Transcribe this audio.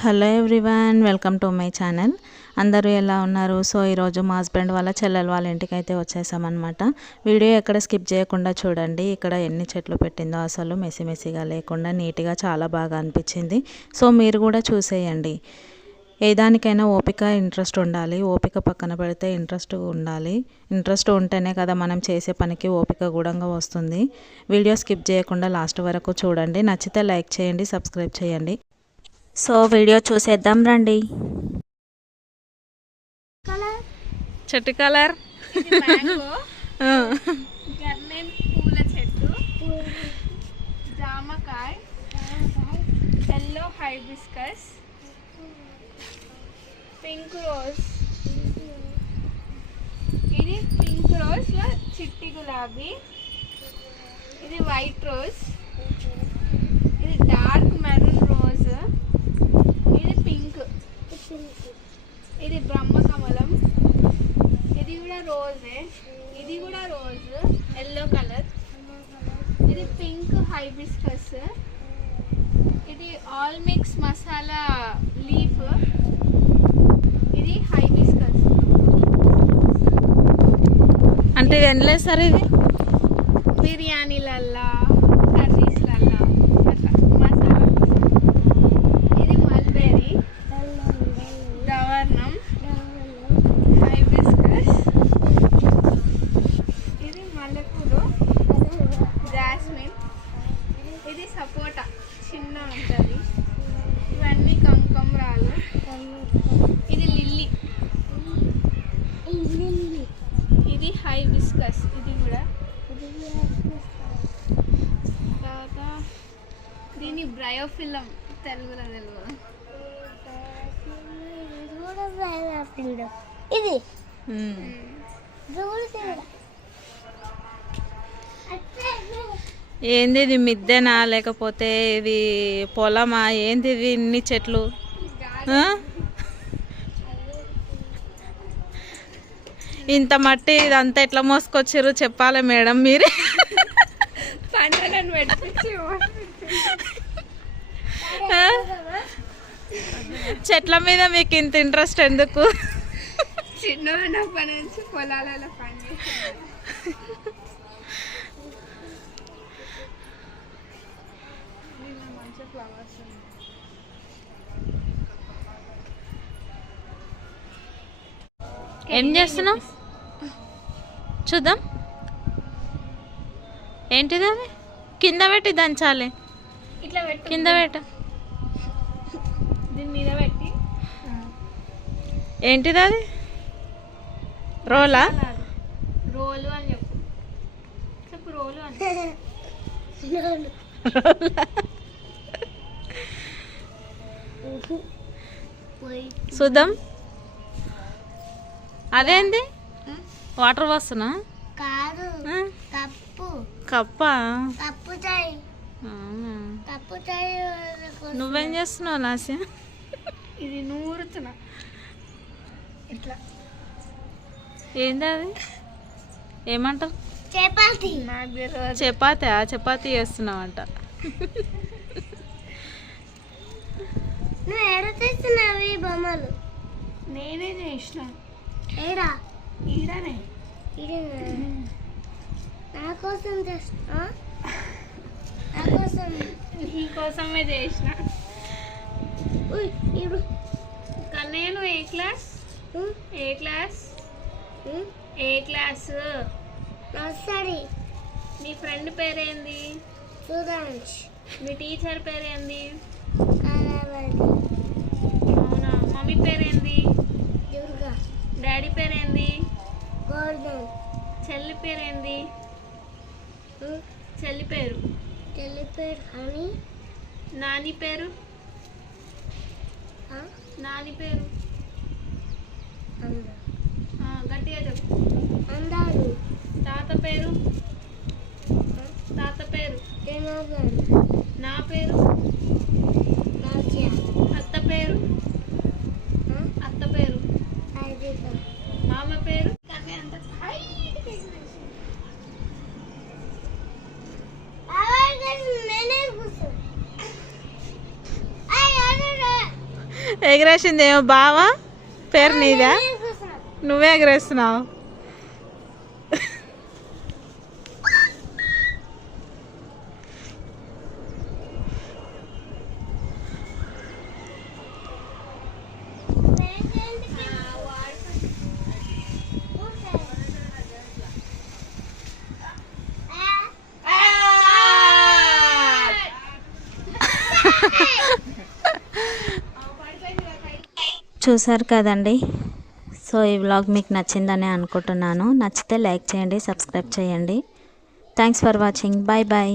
Hello everyone welcome to my channel అందరూ ఎలా ఉన్నారు? సో ఈరోజు మా హస్బెండ్ వాళ్ళ చెల్లెలు వాళ్ళ ఇంటికి అయితే వచ్చేసామన్నమాట. వీడియో ఎక్కడ స్కిప్ చేయకుండా చూడండి. ఇక్కడ ఎన్ని చెట్లు పెట్టిందో అసలు మెస్సి లేకుండా నీట్గా చాలా బాగా అనిపించింది. సో మీరు కూడా చూసేయండి. ఏ దానికైనా ఓపిక ఇంట్రెస్ట్ ఉండాలి. ఓపిక పక్కన పెడితే ఇంట్రెస్ట్ ఉండాలి. ఇంట్రెస్ట్ ఉంటేనే కదా మనం చేసే పనికి ఓపిక గూఢంగా వస్తుంది. వీడియో స్కిప్ చేయకుండా లాస్ట్ వరకు చూడండి. నచ్చితే లైక్ చేయండి సబ్స్క్రైబ్ చేయండి. సో వీడియో చూసేద్దాం రండి. చెట్టు కలర్? పూల చెట్టు జామకాయ ఎల్లో హైబిస్కస్ పింక్ రోజ్ ఇది పింక్ రోజ్ చిట్టి గులాబీ ఇది వైట్ రోజ్ ఇది డార్క్ మెరూన్ రోజ్ ఇది పింక్ ఇది బ్రహ్మకమలం. ఇది కూడా రోజే. ఇది కూడా రోజ్. Yellow colour. ఇది పింక్ హైబిస్కస్. ఇది ఆల్ మిక్స్ మసాలా లీఫ్. ఇది హైబిస్కస్. అంటే ఇది ఎండలేదు సార్ ఇది? బిర్యానీలల్లా కర్రీస్లల్లా అట్లా మసాలా ఇది మల్బెరీ దవర్ణం హైబిస్కస్ ఇది మల్లెపూలు జాస్మిన్ ఇది సపోటా. చిన్న ఉంటుంది. ఇవన్నీ కంకమరాలు ఇది లిల్లీ. ఇది హైబిస్కస్. ఇది కూడా. తర్వాత దీని బ్రయోఫిలం. తెలుగులో తెలుగు. ఇది ఏంది ఇది మిద్దెనా? లేకపోతే ఇది పొలమా? ఏంది ఇది ఇన్ని చెట్లు? ఇంత మట్టి ఇదంతా ఎట్లా మోసుకొచ్చారు చెప్పాలి మేడం మీరే? చెట్ల మీద మీకు ఇంత ఇంట్రెస్ట్ ఎందుకు? చిన్న పొలాలలో ఏం చేస్తున్నావు? చూద్దాం. ఏంటిది అది? కింద పెట్టి దంచాలి ఇట్లా పెట్టి. కింద పెట్ట. దీని మీద పెట్టి. ఏంటిది అది? రోలా? రోలు అని చెప్పు. చెప్పు రోలు అని. చూద్దాం. అదేంది? వాటర్ పోస్తున్నా కాదు? కప్పు. కప్ప? కప్పు చాయ్. అవునా. కప్పు చాయ్ నువ్వేం చేస్తున్నావు లాస్య ఇది నూరుతున్నా ఇట్లా. ఏంది అది? ఏమంటారు చపాతి. చపాతి చపాతి చేస్తున్నావంట. నువ్వు ఎడ తెస్తున్నావు ఈ బొమ్మలు? నేనే చేసిన. ఏడా? ఈడనే. నా కోసం తెస్తా నా కోసం. నీకోసమే చేసిన. ఉయ్, ఇప్పుడు కన్నయ్య నువ్వు ఏ క్లాస్? ఏ క్లాస్? ఏ క్లాస్? నర్సరీ. నీ ఫ్రెండ్ పేరేంది? స్టూడెంట్స్ మీ టీచర్ పేరేంది? అవునా? మమ్మీ పేరేంది? డాడీ పేరేంది? చెల్లి పేరేంది? చెల్లి పేరు. తెలిపేరు హనీ. నాని పేరు? నాని పేరు. గట్టిగా చెప్పు. అందరూ. తాత పేరు? తాత పేరు. నా పేరు? ఎగరేసింది ఏమో బావా? పేరు నీదా? నువ్వే ఎగరేస్తున్నావు. చూసారు కదండి. సో ఈ వ్లాగ్ మీకు నచ్చిందని అనుకుంటున్నాను. నచ్చితే లైక్ చేయండి సబ్స్క్రైబ్ చేయండి. Thanks for watching. Bye bye.